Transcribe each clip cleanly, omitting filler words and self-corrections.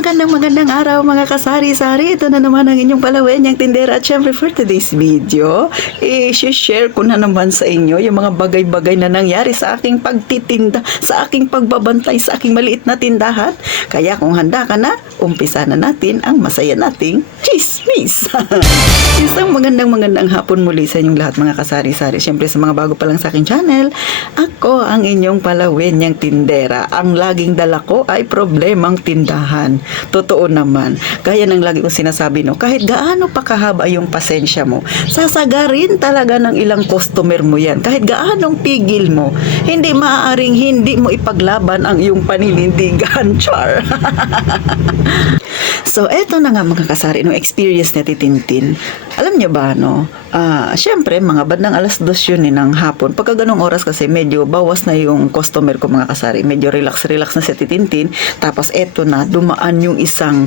magandang araw mga kasari-sari. Ito na naman ang inyong palawenyang tindera. At syempre for today's video, i-share ko na naman sa inyo yung mga bagay-bagay na nangyari sa aking pagtitinda, sa aking pagbabantay, sa aking maliit na tindahan. Kaya kung handa ka na, umpisa na natin ang masaya nating chismis. Isang magandang hapon muli sa inyong lahat mga kasari-sari. Syempre sa mga bago pa lang sa aking channel, ako ang inyong palawenyang tindera. Ang laging dala ko ay problemang tindahan. Totoo naman. Kaya nang lagi kong sinasabi, no, kahit gaano pa kahaba yung pasensya mo, sasagarin talaga ng ilang customer mo yan. Kahit gaanong pigil mo, hindi maaaring hindi mo ipaglaban ang iyong paninindigan. Char! So, eto na nga mga kasari, no, experience na titintin. Alam niyo ba, no? Syempre, mga bandang 2:00 yun ng hapon. Pagka ganong oras kasi, medyo bawas na yung customer ko mga kasari. Medyo relax na si titintin. Tapos, eto na, dumaan yung isang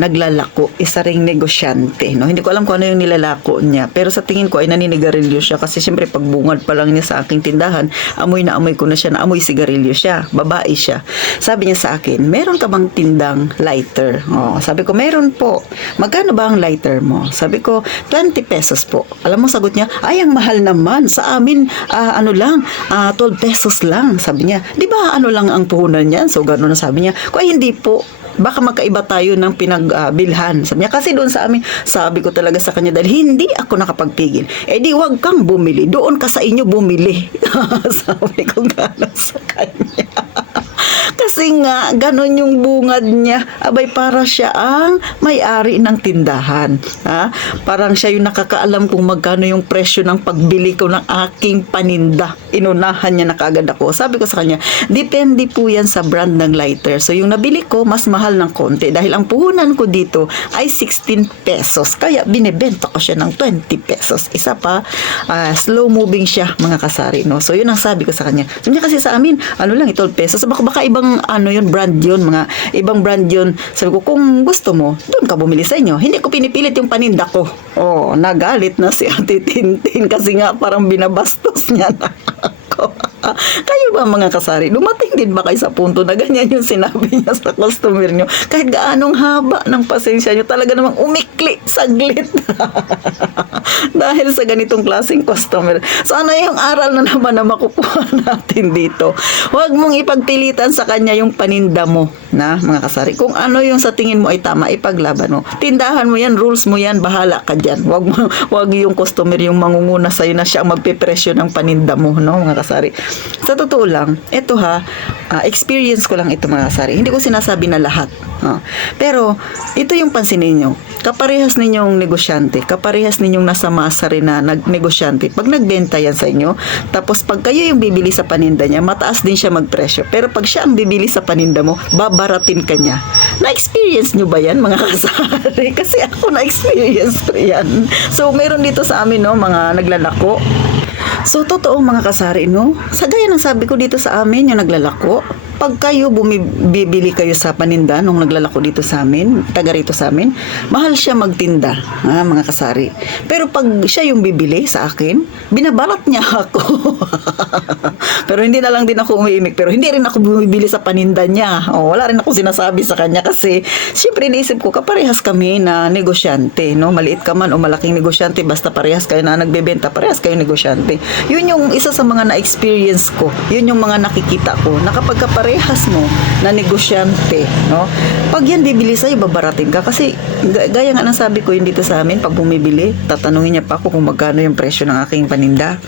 naglalako, isa ring negosyante. No? Hindi ko alam kung ano yung nilalako niya. Pero sa tingin ko ay naninigarilyo siya. Kasi syempre, pagbungad pa lang niya sa aking tindahan, amoy na amoy ko na siya, na amoy sigarilyo siya. Babae siya. Sabi niya sa akin, meron ka bang tindang lighter? Sabi ko, meron po. Magkano ba ang lighter mo? Sabi ko, 20 pesos po. Alam mo, sagot niya, ay, ang mahal naman. Sa amin, 12 pesos lang. Sabi niya, di ba ano lang ang puhunan niyan? So, gano'n na sabi niya. Kaya hindi po. Baka magkaiba tayo ng pinagbilhan. Sabi niya, kasi doon sa amin, sabi ko talaga sa kanya, dahil hindi ako nakapagpigil. Di wag kang bumili. Doon ka sa inyo bumili. Sabi ko gano'n sa kanya. Kasi nga, ganun yung bungad niya. Abay, para siya ang may-ari ng tindahan. Parang siya yung nakakaalam kung magkano yung presyo ng pagbili ko ng aking paninda. Inunahan niya na kaagad ako. Sabi ko sa kanya, depende po yan sa brand ng lighter. So, yung nabili ko, mas mahal ng konti. Dahil ang puhunan ko dito ay 16 pesos. Kaya, binibenta ko siya ng 20 pesos. Isa pa, slow moving siya, mga kasari. No? So, yun ang sabi ko sa kanya. Sabi niya kasi sa amin, 12 pesos. Baka ibang brand yun, mga ibang brand yun. Sabi ko, kung gusto mo, doon ka bumili sa inyo. Hindi ko pinipilit yung paninda ko. Nagalit na si Ate Tintin kasi nga parang binabastos niya na ako. Kayo ba mga kasari, dumating din ba kayo sa punto na ganyan yung sinabi niya sa customer nyo? Kahit gaanong haba ng pasensya nyo, talaga namang umikli, saglit. Dahil sa ganitong klaseng customer. So ano yung aral na naman na makukuha natin dito? Huwag mong ipagpilitan sa kanya yung paninda mo, na mga kasari. Kung ano yung sa tingin mo ay tama, ipaglaban mo. Tindahan mo yan, rules mo yan, bahala ka dyan. Huwag yung customer yung mangunguna sa'yo na siya ang magpipresyo ng paninda mo, no mga kasari. Sa totoo lang, ito experience ko lang ito mga kasari. Hindi ko sinasabi na lahat. Pero, ito yung pansinin nyo. Kaparehas ninyong negosyante, kaparehas ninyong nasa masa rin na negosyante. Pag nagbenta yan sa inyo, tapos pag kayo yung bibili sa paninda niya, mataas din siya magpresyo. Pero pag siya ang bibili sa paninda mo, babaratin ka niya. Na-experience nyo ba yan mga kasari? Kasi ako na-experience ko yan. So, meron dito sa amin, no, mga naglalako. So, totoo mga kasari, no? Sa gaya ng sabi ko dito sa amin, yung naglalako, pag kayo bibili kayo sa paninda nung naglalako dito sa amin, taga rito sa amin, mahal siya magtinda, mga kasari. Pero pag siya yung bibili sa akin, binabarat niya ako. Pero hindi na lang din ako umiimik, pero hindi rin ako bumibili sa paninda niya. Wala rin ako sinasabi sa kanya kasi siyempre naisip ko, kaparehas kami na negosyante, no? Maliit ka man o malaking negosyante, basta parehas kayo na nagbebenta, parehas kayo negosyante. Yun yung isa sa mga na-experience ko, yun yung mga nakikita ko, na kapag kaparehas mo na negosyante, no? Pag yan bibili sa'yo, babaratin ka. Kasi, gaya nga ng sabi ko yun dito sa amin, pag bumibili, tatanungin niya pa ako kung magkano yung presyo ng aking paninda.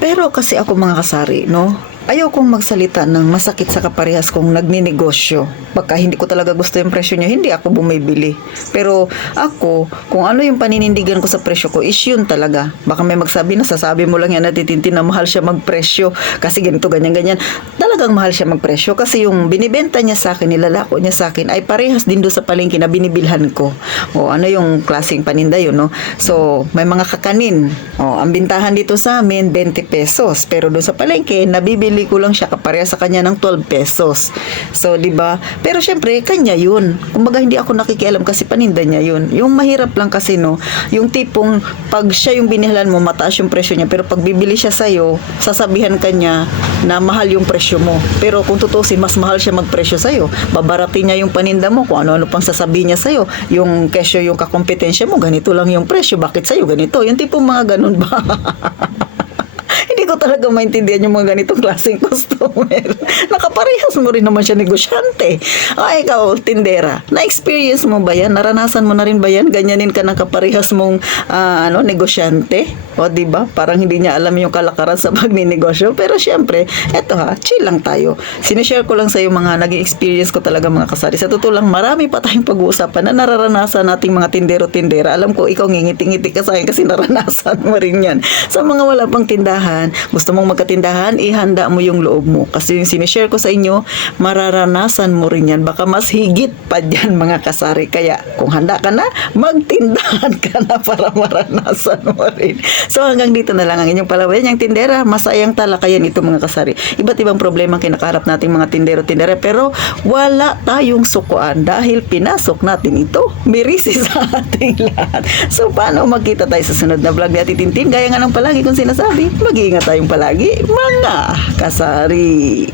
Pero kasi ako mga kasari, no? Ayaw kong magsalita ng masakit sa kaparehas kong nagninegosyo. Baka hindi ko talaga gusto yung presyo niya, hindi ako bumibili. Pero ako, kung ano yung paninindigan ko sa presyo ko, is yun talaga. Baka may magsabi na, sasabi mo lang yan natitintin na mahal siya magpresyo. Kasi ganito, ganyan. Talagang mahal siya magpresyo. Kasi yung binibenta niya sa akin, nilalako niya sa akin, ay parehas din doon sa palengke na binibilhan ko. Ano yung klaseng paninda yun, no? So, may mga kakanin. Ang bintahan dito sa amin, 20 pesos. Pero doon sa palengke, nabibili binili ko lang siya kapareha sa kanya ng 12 pesos. So, di ba? Pero syempre, kanya yun. Kumbaga, hindi ako nakikialam kasi paninda niya yun. Yung mahirap lang kasi, no, yung tipong pag siya yung binihalan mo, mataas yung presyo niya, pero pag bibili siya sa'yo, sasabihan ka niya na mahal yung presyo mo. Pero kung tutusin, mas mahal siya magpresyo sa'yo. Babaratin niya yung paninda mo, kung ano-ano pang sasabihin niya sa'yo. Yung kesyo, yung kakompetensya mo, ganito lang yung presyo. Bakit sa'yo ganito? Yung tipong mga ganun ba? Hindi ko talaga maintindihan yung mga ganitong klaseng customer. Nakaparehas mo rin naman siya negosyante. Ay, ikaw, tindera. Na-experience mo ba yan? Naranasan mo na rin ba yan? Ganyanin ka ng kaparehas mong negosyante? O, diba? Parang hindi niya alam yung kalakaran sa pagninegosyo. Pero syempre, eto ha, chill lang tayo. Sinishare ko lang sa iyo mga naging experience ko talaga mga kasari. Sa totoo lang, marami pa tayong pag-uusapan na nararanasan nating mga tindero-tindera. Alam ko, ikaw ngingiti-ngiti ka sa akin kasi naranasan mo rin yan. Sa mga wala pang tindahan, gusto mong magkatindahan, ihanda mo yung loob mo. Kasi yung sinishare ko sa inyo, mararanasan mo rin yan. Baka mas higit pa dyan mga kasari. Kaya kung handa ka na, magtindahan ka na para maranasan mo rin. So hanggang dito na lang ang inyong palawayan. Yung tindera, masayang talakayan ito mga kasari. Iba't ibang problema ang kinakaharap nating mga tindero-tindera. Pero wala tayong sukuan dahil pinasok natin ito. Mirisi sa ating lahat. So paano magkita tayo sa sunod na vlog ni Ate Tintin? Gaya nga ng palagi kong sinasabi, mag-iingat tayong palagi, mga kasari.